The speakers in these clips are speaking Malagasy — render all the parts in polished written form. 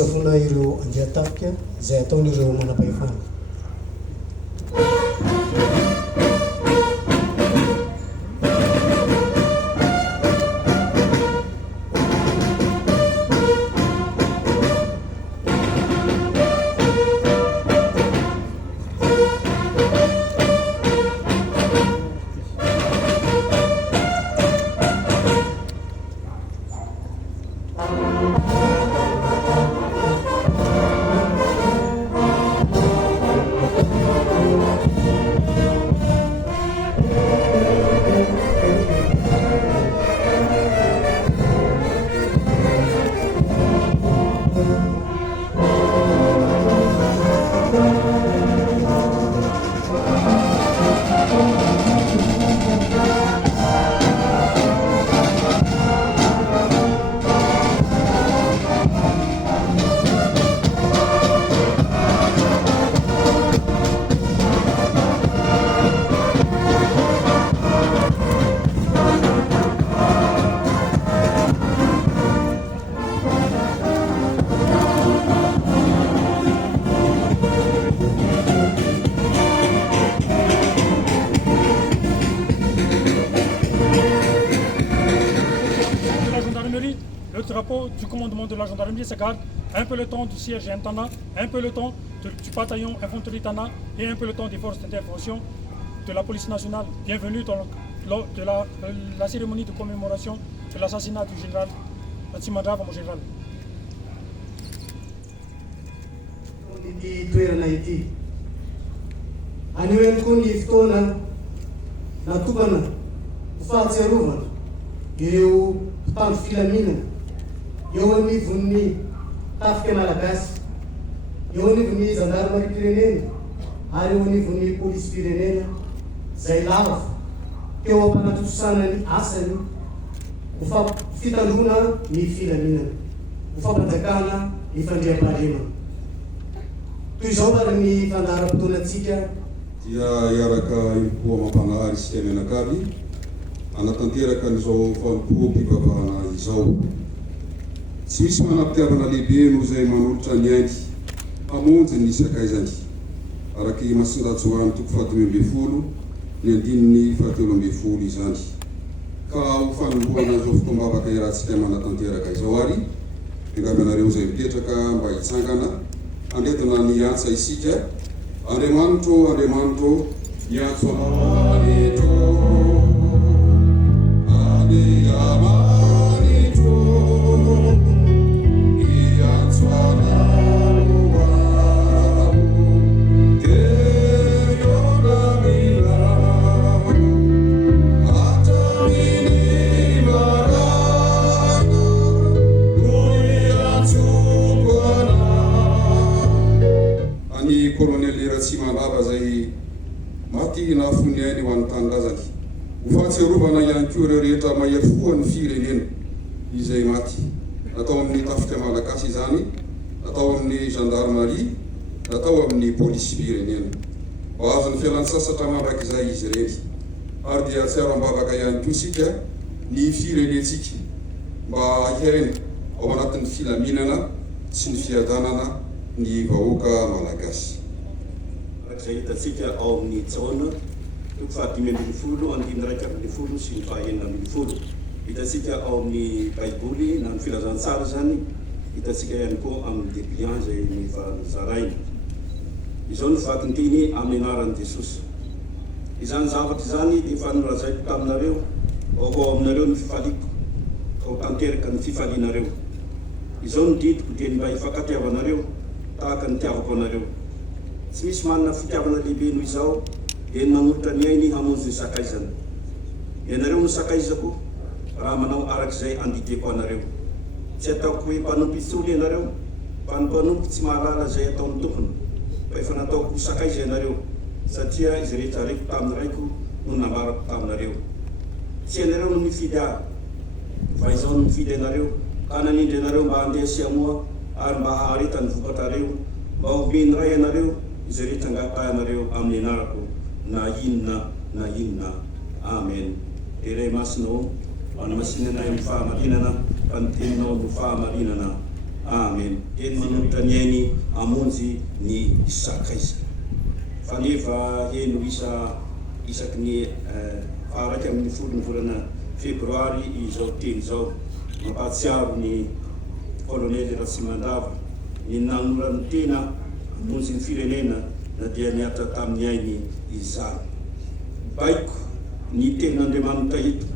Isafuna ireo andiatapika izay ataon'ireo manam-pahefana. Le drapeau du commandement de la gendarmerie se garde, un peloton du siège Tana, un peloton du bataillon infanterie Tana et un peloton des forces d'intervention de la police nationale. Bienvenue lors de la cérémonie de commémoration de l'assassinat du général Tsimandrava, mon général. Toerana ity anio ihany koa ny fotoana natokana ho fahatsiarovana ireo mpitandro filaminana eo anivon'ny tafika malagasy, eo anivon'ny gendarmerie pirenena ary eo anivon'ny polisy pirenena izay lava teo ampanatosana ny asany ho fitandrona ny filaminana, ho fampanjakana ny fandriam-pahalemana. Toy izao ary ny fandaharam-potoanantsika dia iaraka impoa mampanahary isika menakavy anatanteraka n'izao fampo-pivavahana izao. Tsy misy manam-pitiavana lehibe noho izay manolotra ny ainy hamonjy ny sakaizany araky masindajoany toko 20 ny andininy 17 izany ka ho fanoloana izao fotoam-bavaka iarahantsika manatanteraka izao ary engavanareo izay mipetraka mba hitsangana andetana ny antsa isika. Andriamanitro, Andriamanitro, iantso Andriamanitro, Andriamanitro, iantso anao Teo naminao atamini marana no iantsoko anao. Ani Colonel Tsimandrava zay maty nafony ainy ho an'ny tanindrazany. Ho fahatsiarovana ihany koa ireo rehetra mahefoa ny firenena izay maty. Natao amin'ny tafika malagasy izany, natao amin'ny gendarmerie, natao amin'ny polisy firenena. Ho azo ny fialan-tsasatra mandrak izay izy ireny. Ary dia tsiaro-mbavaka ihany koa isika ny firenentsika mba hiaina ao anatin'ny filaminana sy ny fiadanana ny vahoaka malagasy. Izay hitatsika ao amin'ny jaona toko 512 sy ny 4 hitatsika ao amin'ny baiboly na ny filazantsara zany, hitatsika ihany koa amin'ny depliant zay ny zaraina. Izao ny vatinteny amin'ny anaran'i Jesosy. Izany zavatra izany dia fanorazaiko taminareo ao aminareo ny fifaliko, ao tanteraka ny fifalianareo. Izao ny didiko dia mba hifankatiavanareo tahaka ny tiavako anareo. Tsy misy manana fitiavana lehibe noho izao dia ny manolotra ny ainy hamonjy ny sakaizana. Ianareo no sakaizako raha manao arak'izay andideko anareo. Tsy ataoko hoe mpanompo soly ianareo, fa ny mpanompo tsy mahalala izay ataon'ny tompony, fa efa nataoko sakaiza ianareo satria izy rehetra raiko tamin'ny raiko no nambarako taminareo. Tsy ianareo no mifidy ahy, fa izao no mifidy ianareo ka nanindry ianareo mba handeha siamoa ary mba hahareta ny vokatrareo mba homeny ray ianareo izay rehetra ngata ianareo amin'ny anarako na inona. Amen. Iray masinao, ano masinana amin'ny fahamarinana, fa ny teninao no fahamarinana. Amen. Dia nanontaniainy amonjy ny sakaiza. Fanefa eno isaky ny faharaiky amin'ny folo ny volana febroary izao teny zao mampahatsiaro ny kolonely Ratsimandava ny nanorany tena amonjy ny firenena na dia niata tamin'ny ainy izany. Baiko ny tenin'Andriamanitra eto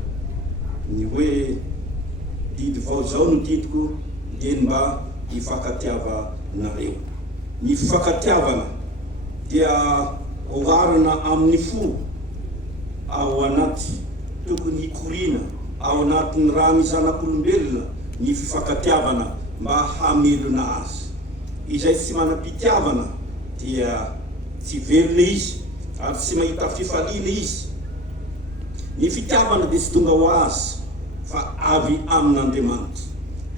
ny hoe didy vao zao no didiko dia mba hifankatiavanareo. Ny fifankatiavana dia oharina amin'ny fo ao anaty tokony hikorina ao anatin'ny raha ny zanak'olombelona ny fifankatiavana mba hamelona azy. Izay tsy manam-pitiavana dia tsy velona izy ary tsy mahita fifaliana izy. Ny fitiavana dia tsy tonga ho azy fa avy amin'Andriamanitra.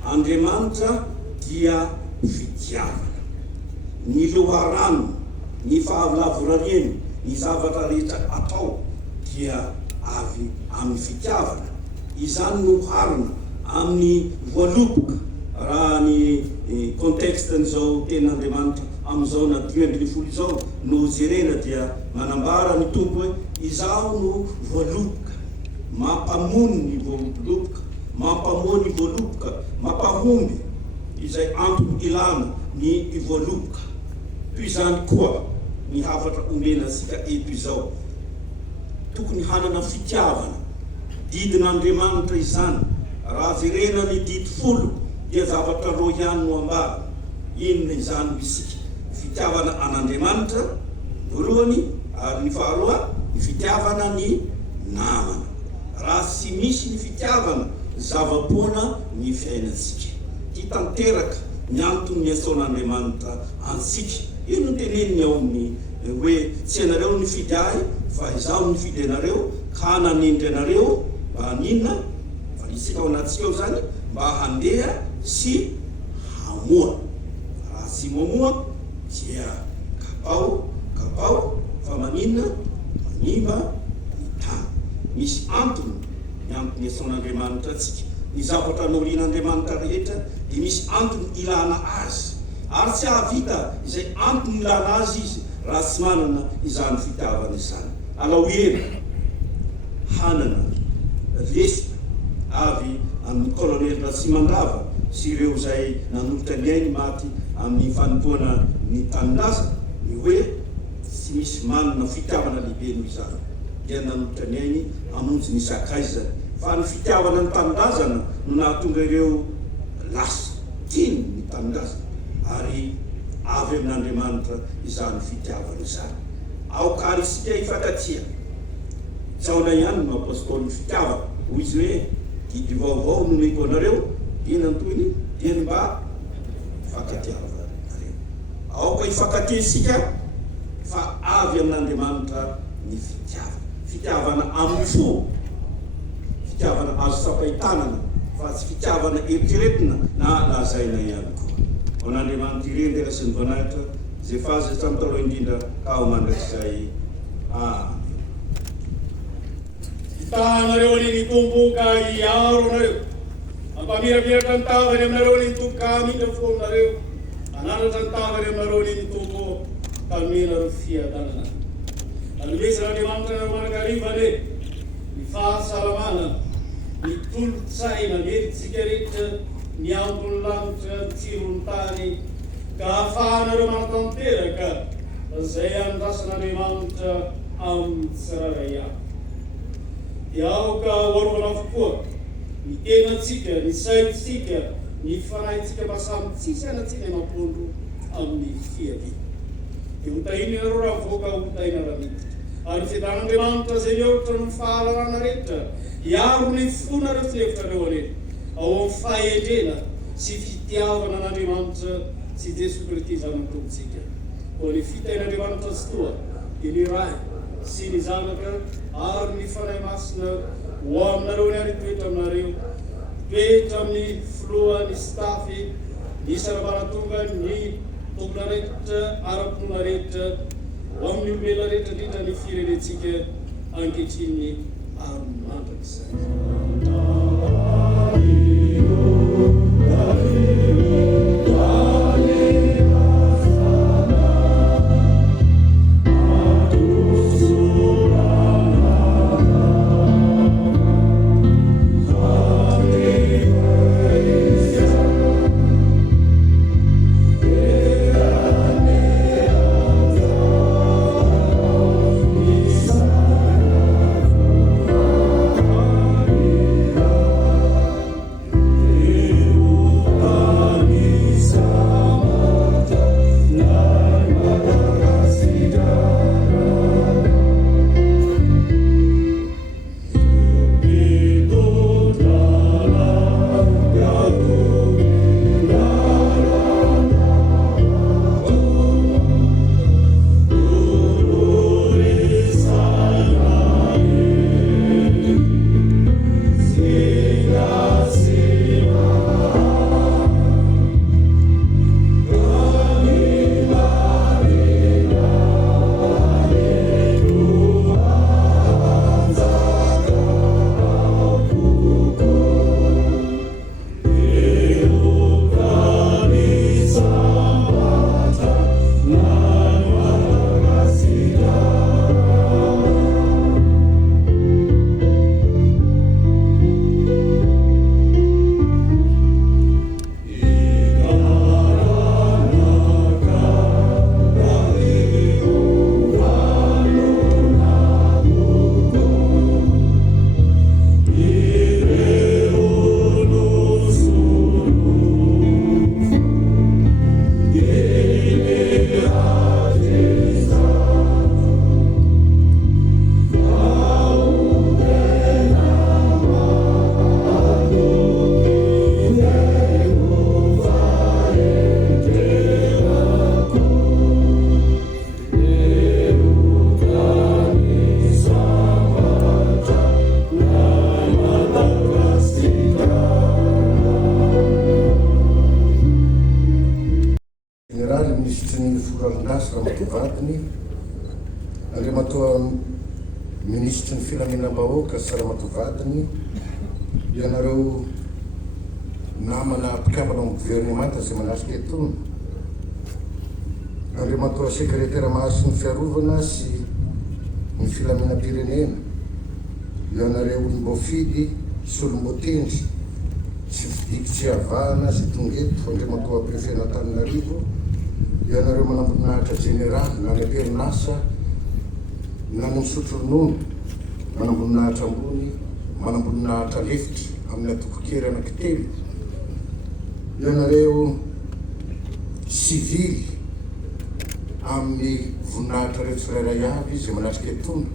Andriamanitra dia fitiavana. Ny loharano, ny fahavolavorariany, ny zavatra rehetra atao dia avy amin'ny fitiavana. Izany no harina amin'ny voaloboka raha ny contexten'izao ten'Andriamanitra amin'izao na 2020 izao no jerena dia manambara ny tompo hoe izaho no voaloboka, mampamono ny voaloboka, mampamono ny voaloboka, mampahomby izay antony ilana ny voaloboka. Toy izany koa ny hafatra omenantsika eto izao. Tokony hanana fitiavana, didin'Andriamanitra izany. Raha jerena ny didy folo dia zavatra roa ihany no ambara. Inona izany isika? Fitiavana an'Andriamanitra voalohany, ary ny faharoa ny fitiavana ny namana. Raha tsy misy ny fitiavana, zava-poana ny fiainantsika. Ty tanteraka ny antony ny asaon'Andriamanitra ansika. Ino no teneniny ao amin'ny hoe tsy ianareo nifidy ahy fa izaho nifidy anareo ka nanendry anareo mba haninona fa isika ao anatsika ao zany mba handeha sy hamoa. Raha tsy mamoa dia kapao fa maninona manimba ny tany. Misy antony ny antony asaon'Andriamanitra atsika. Ny zavatra naorian'Andriamanitra rehetra dia misy antony ilana azy. Ary tsy ahavita izay antony ilana azy izy raha tsy manana izany fitiavana izany. Alaoera hanana lesona avy amin'ny kolonely Ratsimandava sy ireo izay nanolotra ny ainy maty amin'ny fanompoana ny tanindaza ny hoe tsy misy manana fitiavana lehibe noho izany dia nanolotra ny ainy hamonjy ny sakaizany. Fa ny fitiavana ny tanindrazana no nahatonga ireo lasa tiny ny tanindrazana ary avy amin'Andriamanitra izany fitiavana izany. Aokary isika hifankatia. Tsaona ihany no apôstôly ny fitiavana hoy izy hoe didy vaovao nomeko anareo dia nantoiny dia mba hifankatiavana nareo. Aoka hifankatia isika fa avy amin'Andriamanitra ny fitiavana. Fitiavana amin'ny fo, fitiavana azo sapahitanana fa tsy fitiavana eritreretina na lazaina ihany koa. Ho an'Andriamanitra irendera sy ny voninahitra zay fahazatra amin'ny taloha indrindra ka ho mandrakizay. Amen. Hitanareo an'iny tompo ka hiaro anareo. Ampamiramiratra ny tavany aminareo an'iny tompo ka hamindra foanareo. Ananatra ny tavany aminareo an'iny tompo ka menareo fiadanana. Nanomezan'Andriamanitra nareo manakarivany ny fahasalamana, ny tolotsaina merytsika rehetra, ny ambony lanitra, ny tsirony tany, ka ahafahanareo manatanteraka zay andrasan'Andriamanitra amin'ny tsirairay avy. Dia aoka hoarovana avokoa ny tenantsika, ny saintsika, ny fanahintsika mba samy tsisy anatsika mampondro amin'ny fiadiana. Dia hotahiny nareo raha voaka hotahina raha miditra. Ary fiadan'Andriamanitra zay mihoatra ny fahalalana rehetra, hiaro ny fonareo tsy hevitrareo aneny ao amin'ny fahendrena sy fitiavana an'Andriamanitra sy Jesoa Kristy zanak'olontsika. Ho ny fitahin'Andriamanitra tsy toa dia ny ray sy ny zanaka ary ny fanahy masina ho aminareo ny ary toetra aminareo, toetra amin'ny filoha ny stafy, ny sarabaratonga, ny tompona rehetra, ara-ponina rehetra, ho amin'ny olombelona rehetra indrindra ny firenentsika ankehitriny ary mandrakizay. Generaly Ministry ny Foralondrasy Ramatoavadiny, Andriamatoa Ministry ny Filaminam-bahoaka sy Ramatoavadiny, ianareo namana mpikambana amin'ny gouvernemanta izay manarika etony, Andriamatoa Sekretera Mahasy ny Fiarovana sy ny Filaminam-pirenena, ianareo olom-boafidy sy olom-botendry tsy fidiky tsy havahana sy tonga eto, Andriamatoa Prefet Antananarivo, ianareo manamboninahitra generaly na ny am-perinasa na ny misotro ronono, manamboninahitra ambony, manamboninahitra lefitra amin'ny atoko-kery anankitelo, ianareo sivily amin'ny voninahitra rehetra tsirairay avy izay manatrika etony,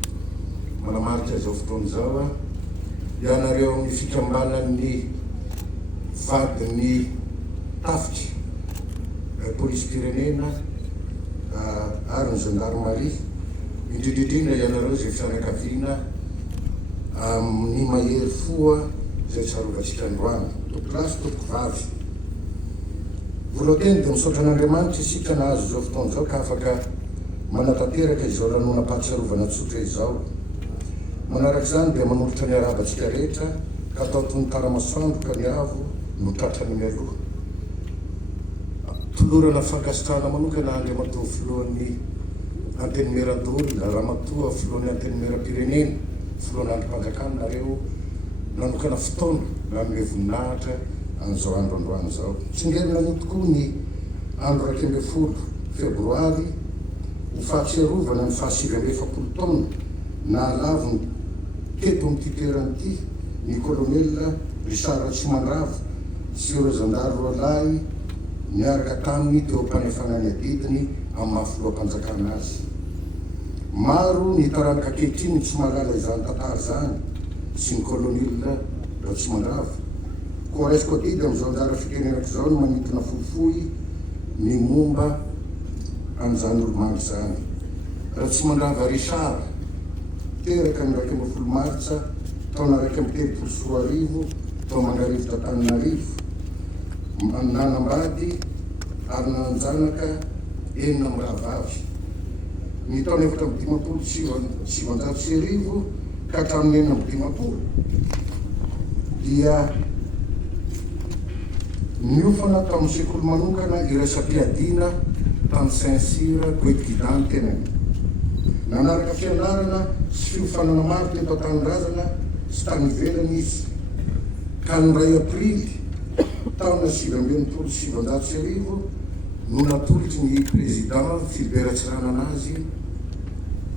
manamaritra izao fotoana izao, ianareo amin'ny fikambanan'ny vadiny tafitra polisy-pirenena ary ny gendarmerie, indrindrindrindra ianareo izay fianakaviana amin'ny mahery foa izay tsarovatsika androany, toko lasy toko vavy. Voalohany dia misaotra an'Andriamanitra isika nahazo izao fotoana izao ka afaka manatanteraka izao lanonam-pahatsiarovana tsotra izao. Manaraka izany dia manolotra ny arabantsika rehetra ka atao toy ny taramasoandro ka ny avo no tratrany mialoha. Tolorana fankasitrahana manokana Andriamatoa filohan'ny antenimieran-doly, Ramatoa filohan'ny antenimieram-pirenena, filohan'ny androm-panjakana nareo nanokana fotoana amin'ny voninahitra an'izao andro androany izao. Tsingerina ny tokoa ny andro 12 febroary ho fahatsiarovana ny 770 taona na laviny teto amin'ity toerana ity ny kolonela Richard Ratsimandrava sy ireo zandary roa lahy miaraka taminy teo am-panefana ny adidiny amin'ny maha-filoam-panjakana azy. Maro ny taranaka ankehitriny tsy mahalala izany tantara izany sy ny kolonela Ratsimandrava. Koa raisiko adidy amin'izao anjara fitenenako izao no manintona fohifohy ny momba an'izany olo-mangy izany. Ratsimandrava Richard, teraka ny 12 Martsa taona 1934 tao Mangarivo Tananarivo, nanambady ary nanjanaka 9 mirahavavy. Ny taona 1770 ka hatramin'ny 950 dia niofana tamin'ny sekoly manokana iraisam-piadiana tany Saint-Cyr Goethe-Guidant tenany. Nanaraka fianarana sy fiofanana maro teto an-tanindrazana sy tany ivelany izy ka ny 2 Aprily taona 1970 no natolotry ny président Philibert Tsirana anazy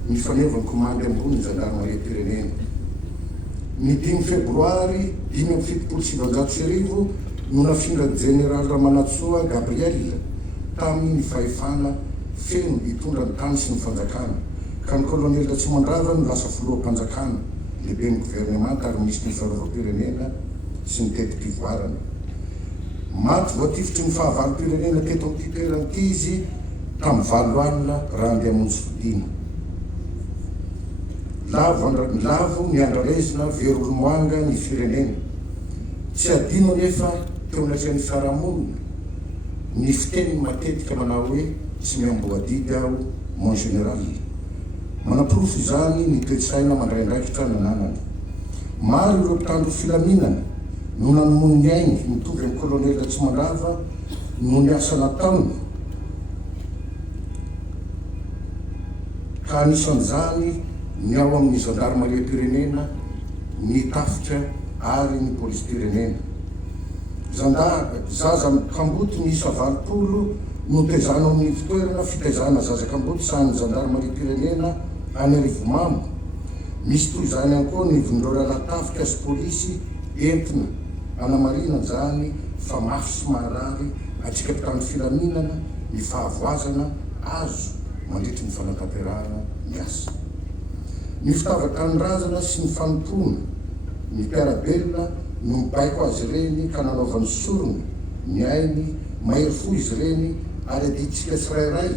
ny faneovany komandy ambony ny gendarmerie-pirenena. Ny 5 febroary 1770 no nafindra général Ramanatsoa Gabriel tamin'ny fahefana feno hitondra ny tany sy ny fanjakana, ka ny kolonela Ratsimandrava no lasa filoham-panjakana lehibe ny gouvernemanta ary ministry ny fiarovam-pirenena sy ny teti-pivoarana. Maty voatifitry ny fahavalo-pirenena teto amin'ity toerana ity izy tamin'ny 9 alina raha andeha hamonjy fidina. Lavo ny andrarezina verolomoanga ny firenena. Tsy adino nefa teo natrehan'ny fiarahamonina ny fiteny matetika manao hoe tsy miamboa didy aho mon général. Manapirofo izany ny toe-tsaina mandraindraikitra nananana. Maro ireo mpitandro filaminana no nanomony ny ainy mitovy amin'ny kolonela Ratsimandrava no ny asa nataony, ka anisan'izany ny ao amin'ny gendarmerie-pirenena, ny tafitra ary ny polisy-pirenena. Zaza Kamboty miisa 20 no tezana amin'ny fitoerana fitezana zaza Kamboty sahany gendarmerie-pirenena any Arivomamo. Misy toy izany ihany koa ny vondreo lalatafika sy polisy entina anamarina izany fa mafy sy maharary atsika mpitandro filaminana ny fahavoazana azo mandritry ny fanatanterahana ny asa. Ny fitava-tanindrazana sy ny fanompona ny mpiarabelona no mibaiko azy ireny ka nanaovany sorona ny ainy mahery fo izy ireny ary adiditsika tsirairay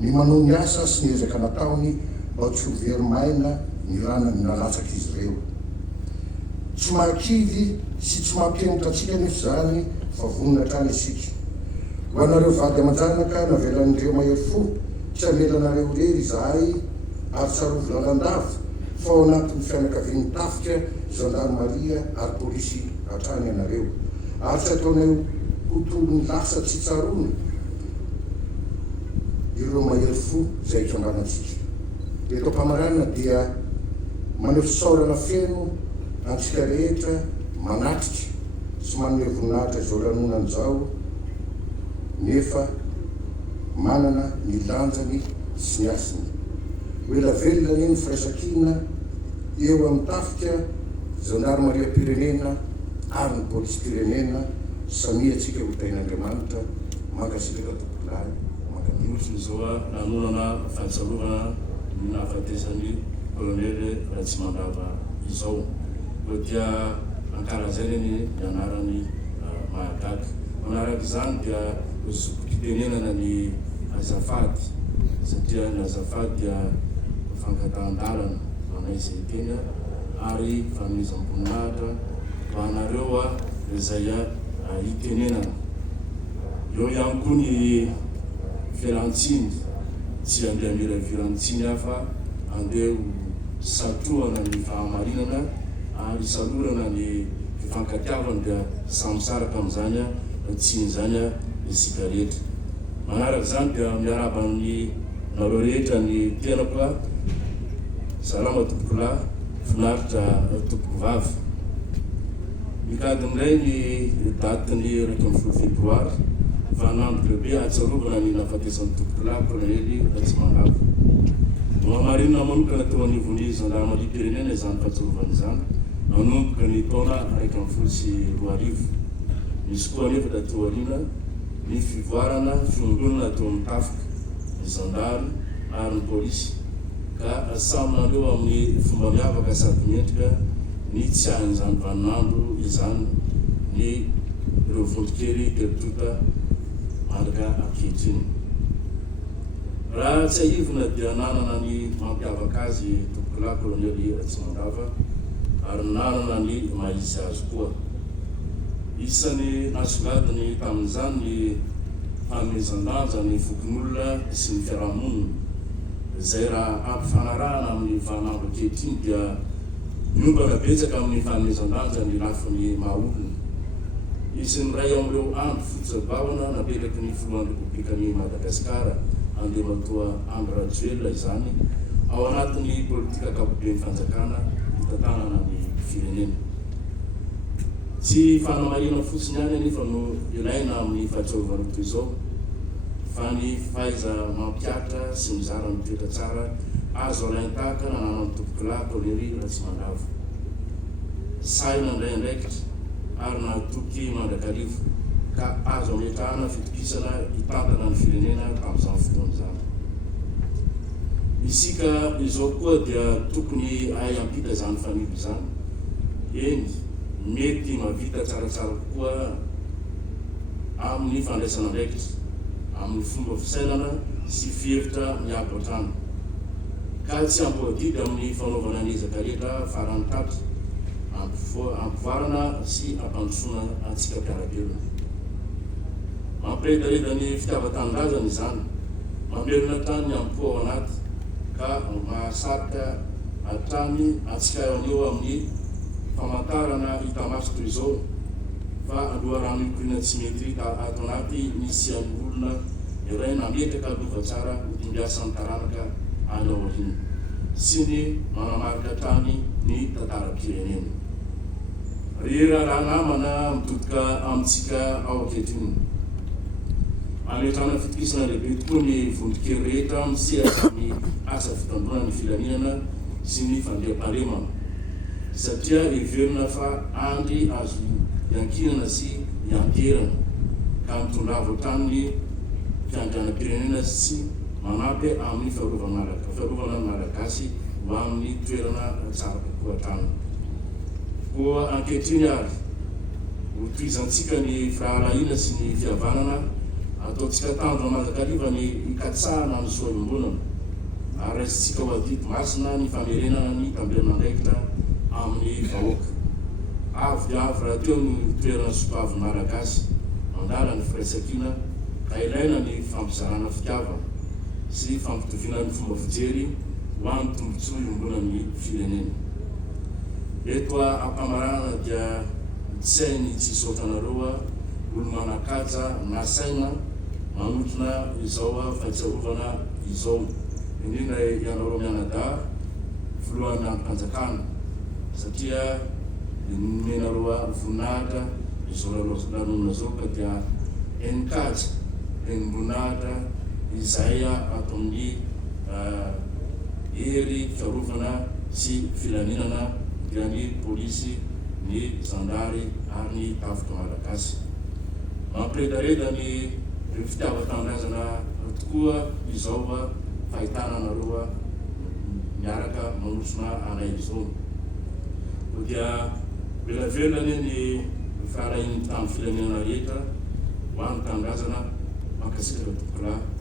ny manao ny asa sy ny ezaka nataony mba tsy ho verimaina ny rana ny nalatsaky izy ireo. Tsy mahakivy sy tsy mampianatra atsika nefa izany fa vonona hatrany isika. ho anareo vady aman-janaka navelan'ireo mahery fo tsy amelanareo rery izahay ary tsarovy lalandava fa ao anatin'ny fianakavian'ny tafika gendarmeria ary polisy hatrany anareo ary tsy ataonareo hotolony lasa tsy tsarona ireo mahery fo zay ikambanantsika. Eto am-pamaranana dia maneho fisaorana feno antsika rehetra manatrika sy manome voninahitra izao lanonana izao nefa manana ny lanjany sy ny asiny. Oela velona ny firaisan-kina eo amin'ny tafika gendarmeria-pirenena ary ny polisy pirenena samia atsika ho tain'Andriamanitra mankasitraka tompolahy Nosy zao lanonana fahatsarovana ny nahafatesany kolonely Ratsimandava izao dia ankarazany ny anarany mahagaga. Manaraka izany dia zokam-pitenenana ny azafady satria ny azafady dia fankatahan-dalana manay izay tena ary fanomezam-boninahitra ho anareo izay itenenana. Eo ihany koa ny fialantsiny tsy andeha miravirantsiny hafa andeha satrohana ny fahamarinana ary salorana ny fifankatiavana dia samy saraka amin'izany tsin'izany isika rehetra. Manaraka izany dia miaraba amin'ny nareo rehetra ny tenako salama tompokolahy finaritra tompoko vavy. Mikady indray ny datiny 2 febroary vanandro lehibe atsarovana ny nahafatesan'ny tompokolahy kolonely Ratsimandava. Mamarina manokana teo anivon'ny gendarmerie pirenena izany fahatsarovana izany nanomboka ny taona 140. Misy koa nefa da teo aoriana ny fivoarana fiondronana teo amin'ny tafika ny zandary ary ny polisy ka samy nareo amin'ny fomba miavaka sady miendrika ny tsy ahin'izany vaninandro izany ny ireo vondrokely telotota maraka ankehitriny. Raha tsy ahivona dia nanana ny mampiavaka azy tompokolahy kolonely Ratsimandava ary nanana ny mahizy azy koa. Isany nasongadiny tamin'izany ny fanomezan-danja ny fokon'olona sy ny fiarahamonina izay raha ampifanarahana amin'ny vaninandro ankehitriny dia miombana betsaka amin'ny fanomezan-danja ny lafin'ny maha-olona. Isin'ny ray amin'ireo andro fototra-bavana napetraky ny filohan'ny Repoblikan'i Madagasikara andeha matoa Andry Rajoelina izany ao anatin'ny politika ankapobeny fanjakana hitantanana ny firenena. Tsy fanamarina fotsiny ihany anefa no ilaina amin'ny fahatsarovana toy izao fa ny fahaiza mampiatra sy mizara ny toetra tsara azo alain-tahaka nananan'ny tompokolahy kolonely Ratsimandava. Saina indraindraikitra ary nahatoky mandrakarivo ka azo ametrahana fitokisana hitantana ny firenena tamin'izany fotoana izany. Isika izao koa dia tokony ahay ampita izany fanilo izany. Eny mety mavita tsaratsara kokoa amin'ny fandraisana andraikitra amin'ny fomba fisainana sy fihevitra miabo hatrany ka tsy ampoadidy amin'ny fanaovana nezaka rehetra farany tatra ampivoarana sy ampandrosoana antsika mpiara-belona. Mampiredareda ny fitiavan-tanindrazana izany mamelona hatrany ampoa ao anaty ka mahasarika hatrany antsika eo amin'ny famantarana hita maso toy izao fa aloha rano ikorina tsy mety ato anaty misy amin'olona iray nametraka lova tsara hotombiasa amin'ny taranaka any aoriana sy ny manamarika hatrany ny tantaram-pirenena. Rera raha namana mitodika amintsika ao ankehitriny. Ametrana fitokisana lehibe tokoa ny vondrokely rehetra misehatra amin'ny asa fitandrona ny filaminana sy ny fandriam-pahalemana satria heverina fa andry azo iankinana sy ianterana ka mitondra hatrany ny fiandrianam-pirenena sy manampy amin'ny fiarovana malagasy ho amin'ny toerana tsara kokoa hatrany. Koa ankehitriny ary hotoizantsika ny firahalahiana sy ny fihavanana ataontsika tanjona manjakariva ny hikatsahana ny soaiombonana ary raisitsika ho adidy masina ny famerenana ny tamberinandraikitra amin'ny vahoaka. Avy dia avy raha teo ny toerana sokavy malagasy mandala ny firaisan-kina ka ilaina ny fampizarana fitiava sy fampitoviana ny fomba fijery ho an'ny tombontsoa iombona ny firenena. Eto ampamarana dia tsy hainy tsy isotanareo olo manakaja na saina manotona izao fahatsiarovana izao, indrindra ianareo mianadahy voalohany am-panjakana satria menareo voninahitra izao lanonana zao ka dia enikaja enim-boninahitra izay ato amin'ny hery fiarovana sy filaminana dia ny polisy, ny zandary ary ny tafika malagasy. Mampiredareda ny fitiava-tanindrazana tokoa izao fahitana anareo miaraka manosona anay izao. Dia velavelany ny fiarahiny tamin'ny filaminana rehetra ho an'ny tanindrazana mankasitraka tokola